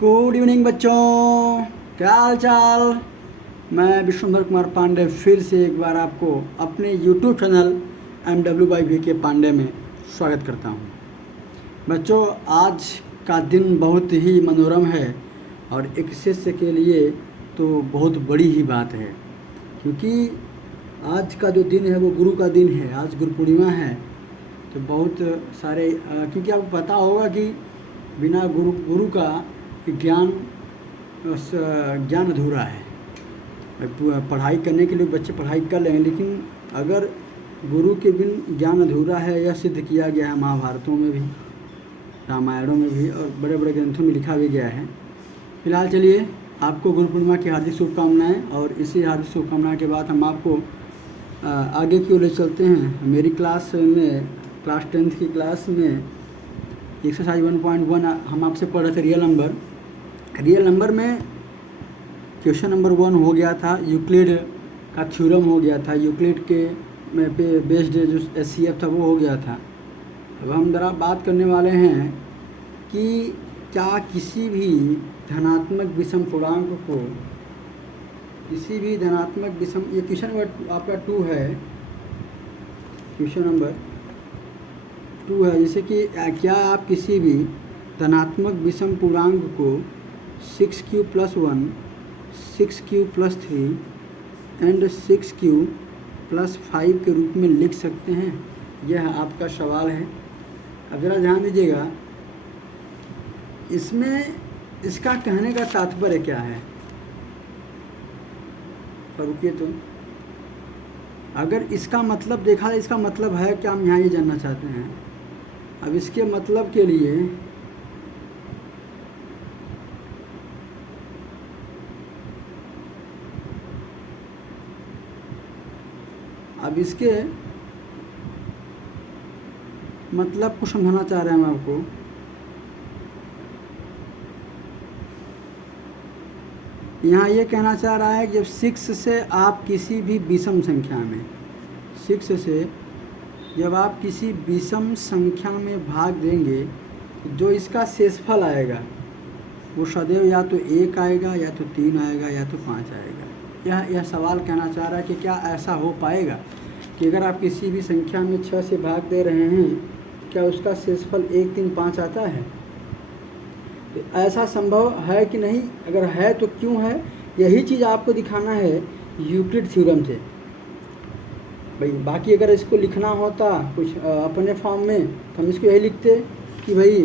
Good evening बच्चों, क्या हाल चाल। मैं विश्वंभर कुमार पांडे फिर से एक बार आपको अपने यूट्यूब चैनल MW/VK पांडे में स्वागत करता हूं। बच्चों, आज का दिन बहुत ही मनोरम है और एक शिष्य के लिए तो बहुत बड़ी ही बात है, क्योंकि आज का जो दिन है वो गुरु का दिन है। आज गुरु पूर्णिमा है, तो बहुत सारे क्योंकि आपको पता होगा कि बिना गुरु का ज्ञान अधूरा है। पढ़ाई करने के लिए बच्चे पढ़ाई कर लेंगे, लेकिन अगर गुरु के बिन ज्ञान अधूरा है, यह सिद्ध किया गया है महाभारतों में भी, रामायणों में भी और बड़े बड़े ग्रंथों में लिखा भी गया है। फिलहाल चलिए आपको गुरु पूर्णिमा की हार्दिक शुभकामनाएँ, और इसी हार्दिक शुभकामनाएँ के बाद हम आपको आगे की ओर ले चलते हैं। मेरी क्लास 10th की क्लास में एक्सरसाइज 1.1 हम आपसे पढ़ रहे थे रियल नंबर में क्वेश्चन नंबर 1 हो गया था। यूक्लिड का थ्योरम हो गया था, यूक्लिड के पे बेस्ड जो SCF था वो हो गया था। अब हम ज़रा बात करने वाले हैं कि क्या किसी भी धनात्मक विषम पूर्णांक को, किसी भी धनात्मक विषम, ये क्वेश्चन नंबर आपका 2 है, क्वेश्चन नंबर 2 है, जैसे कि क्या आप किसी भी धनात्मक विषम पूर्णांक को 6q + 1, 6q + 3 एंड 6q + 5 के रूप में लिख सकते हैं? यह आपका सवाल है। अब ज़रा ध्यान दीजिएगा, इसमें इसका कहने का तात्पर्य क्या है। रुकिए, तो अगर इसका मतलब देखा जाए, इसका मतलब है क्या, हम यहाँ ये जानना चाहते हैं। अब इसके मतलब के लिए अब इसके मतलब को समझाना चाह रहे हैं हम आपको। यहाँ ये कहना चाह रहा है कि जब 6 से आप किसी भी विषम संख्या में, 6 से जब आप किसी विषम संख्या में भाग देंगे, जो इसका शेषफल आएगा वो सदैव या तो 1 आएगा, या तो 3 आएगा, या तो 5 आएगा। यह सवाल कहना चाह रहा है कि क्या ऐसा हो पाएगा कि अगर आप किसी भी संख्या में 6 से भाग दे रहे हैं, क्या उसका शेषफल 1, 3, 5 आता है? तो ऐसा संभव है कि नहीं? अगर है तो क्यों है? यही चीज़ आपको दिखाना है यूक्लिड थ्योरम से भाई। बाकी अगर इसको लिखना होता कुछ अपने फॉर्म में, तो हम इसको यही लिखते कि भाई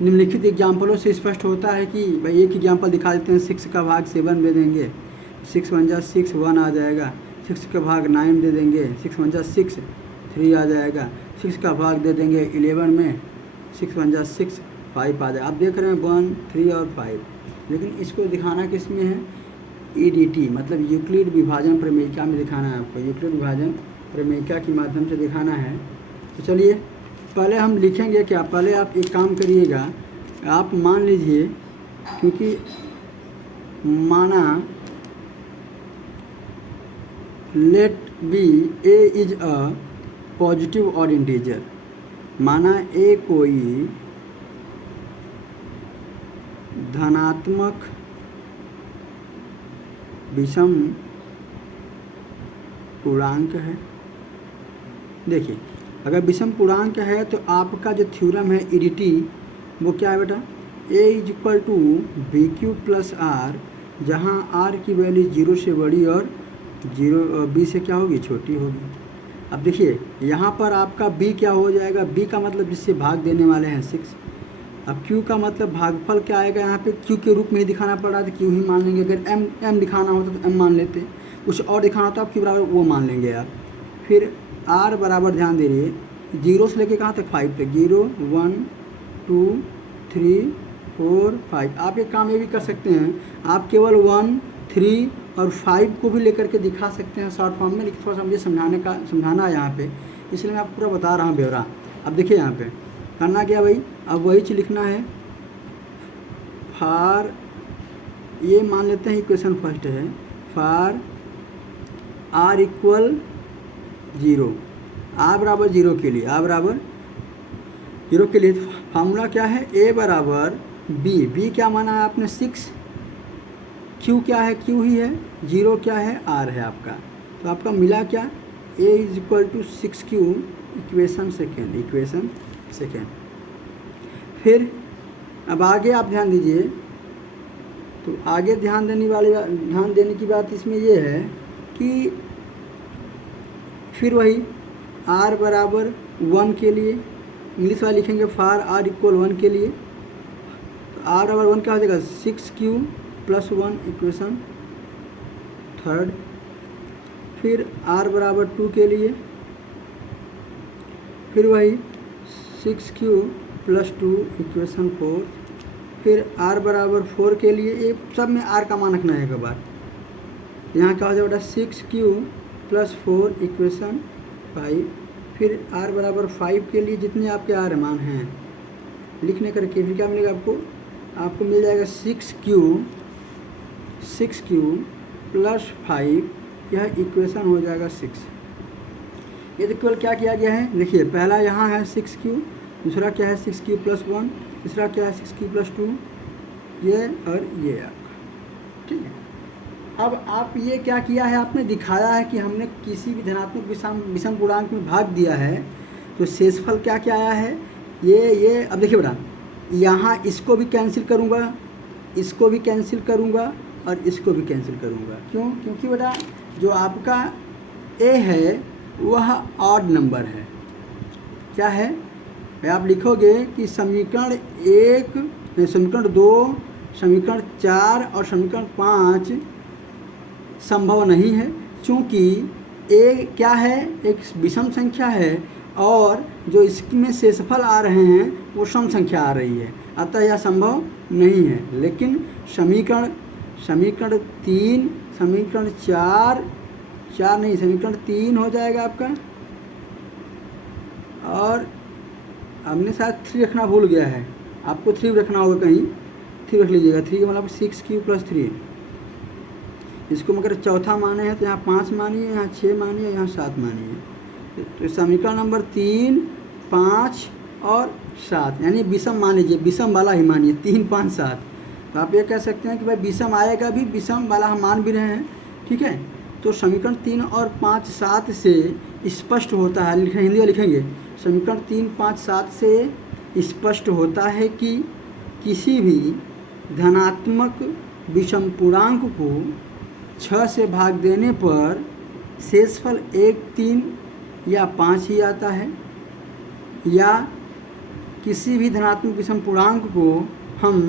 निम्नलिखित एग्जाम्पलों से स्पष्ट होता है कि भाई एक एग्जाम्पल दिखा देते हैं। 6 का भाग 7 दे देंगे, 6 × 1 = 6, 1 आ जाएगा। 6 का भाग 9 दे देंगे, 6 × 1 = 6, 3 आ जाएगा। 6 का भाग दे देंगे 11 में, 6 × 1 = 6, 5 आ जाएगा। आप देख रहे हैं 1, 3 और 5। लेकिन इसको दिखाना किस में है? EDT मतलब यूक्लिड विभाजन प्रमेयिका में दिखाना है आपको। यूक्लिड विभाजन प्रमेयिका के माध्यम से दिखाना है। तो चलिए पहले हम लिखेंगे क्या, पहले आप एक काम करिएगा, आप मान लीजिए, क्योंकि माना let be a is a positive odd integer, माना a कोई धनात्मक विषम पूर्णांक है। देखिए, अगर विषम पूर्णांक है तो आपका जो थ्योरम है EDT वो क्या है बेटा? a = BQ + R, जहाँ R की वैल्यू 0 से बड़ी और B से क्या होगी? छोटी होगी। अब देखिए यहाँ पर आपका B क्या हो जाएगा? B का मतलब जिससे भाग देने वाले हैं 6। अब Q का मतलब भागफल क्या आएगा? यहाँ पे Q के रूप में ही दिखाना पड़ रहा था, Q ही मान लेंगे। अगर M दिखाना होता तो M मान लेते, कुछ और दिखाना होता तो Q बराबर वो मान लेंगे आप। फिर R बराबर, ध्यान दे रहिए, 0 से लेके कहाँ तक? 5 तक। 0, 1, 2, 3, 4, 5। आप एक काम ये भी कर सकते हैं, आप केवल 1, 3 और 5 को भी लेकर के दिखा सकते हैं शॉर्ट फॉर्म में, लेकिन थोड़ा सा मुझे समझाना है यहाँ पे, इसलिए मैं आपको पूरा बता रहा हूँ ब्यौरा। अब देखिए यहाँ पे करना क्या भाई, अब वही चीज़ लिखना है। फार, ये मान लेते हैं इक्वेशन फर्स्ट है, फार R = 0, R बराबर 0 के लिए, R बराबर 0 के लिए फार्मूला क्या है? A बराबर बी क्या माना है आपने 6, क्यू क्या है, क्यू ही है, 0 क्या है, आर है आपका। तो आपका मिला क्या, A is equal to 6Q, equation second. फिर अब आगे आप ध्यान दीजिए, तो आगे ध्यान देने की बात इसमें ये है कि फिर वही r बराबर 1 के लिए इंग्लिश वाला लिखेंगे फार r इक्वल 1 के लिए, तो r बराबर 1 क्या हो जाएगा 6Q + 1 इक्वेशन थर्ड। फिर r बराबर 2 के लिए फिर वही 6Q + 2 इक्वेशन फोर्थ। फिर r बराबर 4 के लिए, ये सब में r का मान रखना है एक बार। यहाँ क्या हो जाएगा 6Q + 4 इक्वेशन 5। फिर r बराबर 5 के लिए जितने आपके r मान हैं लिखने करके फिर क्या मिलेगा आपको मिल जाएगा 6Q + 5, यह इक्वेशन हो जाएगा 6। ये तो केवल क्या किया गया है, देखिए पहला यहाँ है 6Q, दूसरा क्या है 6Q + 1, तीसरा क्या है 6Q + 2, ये और ये आपका, ठीक है। अब आप ये क्या किया है, आपने दिखाया है कि हमने किसी भी धनात्मक विषम पूर्णांक में भाग दिया है तो शेषफल क्या क्या आया है, ये अब देखिए बेटा, यहाँ इसको भी कैंसिल करूँगा, इसको भी कैंसिल करूँगा और इसको भी कैंसिल करूँगा। क्यों? क्योंकि बेटा जो आपका ए है वह ऑड नंबर है। क्या है, आप लिखोगे कि समीकरण 1, समीकरण 2, समीकरण 4 और समीकरण 5 संभव नहीं है, क्योंकि ए क्या है, एक विषम संख्या है और जो इसमें शेषफल आ रहे हैं वो सम संख्या आ रही है, अतः यह संभव नहीं है। लेकिन समीकरण 3, समीकरण 4 नहीं, समीकरण 3 हो जाएगा आपका, और हमने शायद 3 रखना भूल गया है, आपको 3 रखना होगा, कहीं 3 रख लीजिएगा। 3 का मतलब 6Q + 3, इसको मगर चौथा माने हैं तो यहाँ 5 मानिए, यहाँ 6 मानिए, यहाँ 7 मानिए। तो समीकरण नंबर 3, 5 और 7 यानी विषम मान लीजिए, विषम वाला ही मानिए, 3, 5, 7। तो आप ये कह सकते हैं कि भाई विषम आएगा भी, विषम वाला हम मान भी रहे हैं, ठीक है। तो समीकरण 3 और 5, 7 से स्पष्ट होता है, हिंदी में लिखेंगे, समीकरण 3, 5, 7 से स्पष्ट होता है कि किसी भी धनात्मक विषम पूर्णांक को 6 से भाग देने पर शेषफल 1, 3 या 5 ही आता है, या किसी भी धनात्मक विषम पूर्णांक को हम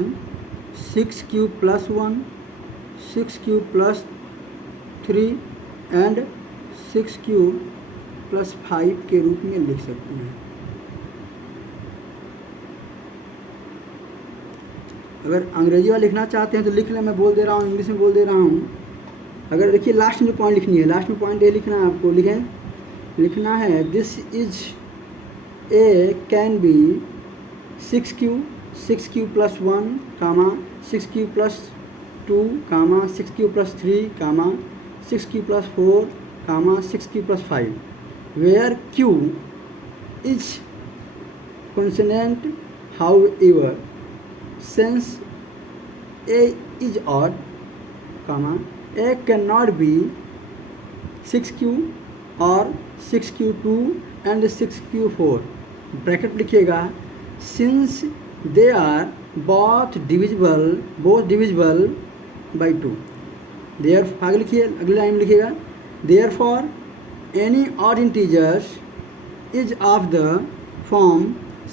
6Q + 1, 6Q + 3 एंड 6Q + 5 के रूप में लिख सकते हैं। अगर अंग्रेजी वाला लिखना चाहते हैं तो लिख लें, मैं बोल दे रहा हूँ, इंग्लिश में बोल दे रहा हूँ। अगर देखिए लास्ट में पॉइंट लिखनी है, लास्ट में पॉइंट ये लिखना है आपको, लिखना है this is a can be 6Q + 1, 6Q + 2, 6Q + 3, 6Q + 4, 6Q + 5, where Q is consonant. However, since A is odd, A cannot be 6Q or 6Q2 and 6Q4, bracket लिखिएगा, since they are both divisible by 2। आगे लिखिए, अगले line में लिखिएगा, therefore any odd integers is of the form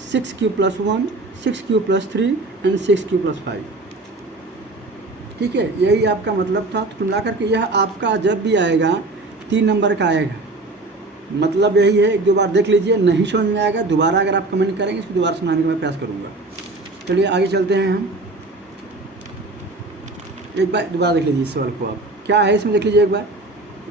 6Q + 1, 6Q + 3 and 6Q + 5। ठीक है, यही आपका मतलब था। तो मिला करके यह आपका जब भी आएगा 3 नंबर का आएगा, मतलब यही है। 1-2 बार देख लीजिए, नहीं समझ में आएगा दोबारा अगर आप कमेंट करेंगे इसको दोबारा सुनाने का मैं प्रयास करूँगा। चलिए आगे चलते हैं हम। एक बार दोबारा देख लीजिए इस सवाल को, आप क्या है इसमें देख लीजिए एक बार।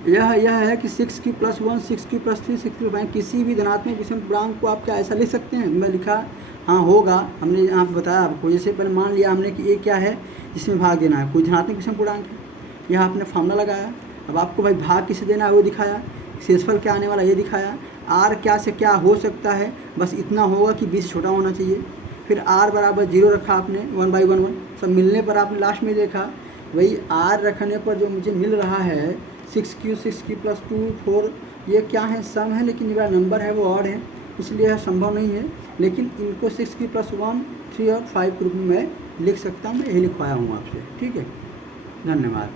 यह है कि 6Q + 1, 6Q + 3, 6Q + 5 किसी भी धनात्मक विषम पूर्णांक को आप क्या ऐसा लिख सकते हैं। मैं लिखा हाँ होगा, हमने यहाँ पर बताया आपको। जैसे पहले मान लिया हमने कि ये क्या है, जिसमें भाग देना है, कोई धनात्मक विषम पूर्णांक है, यहाँ आपने फार्मूला लगाया। अब आपको भाई भाग किसे देना है वो दिखाया, शेषफल क्या आने वाला ये दिखाया, आर क्या से क्या हो सकता है, बस इतना होगा कि 20 छोटा होना चाहिए। फिर r बराबर 0 रखा आपने 1/1 सब मिलने पर आपने लास्ट में देखा वही r रखने पर जो मुझे मिल रहा है 6q प्लस 2 4 ये क्या है सम है, लेकिन मेरा नंबर है वो ऑड है इसलिए यह संभव नहीं है, लेकिन इनको 6q प्लस 1 3 और 5 के रूप में लिख सकता हूँ। मैं यही लिखवाया हूँ आपसे। ठीक है, धन्यवाद।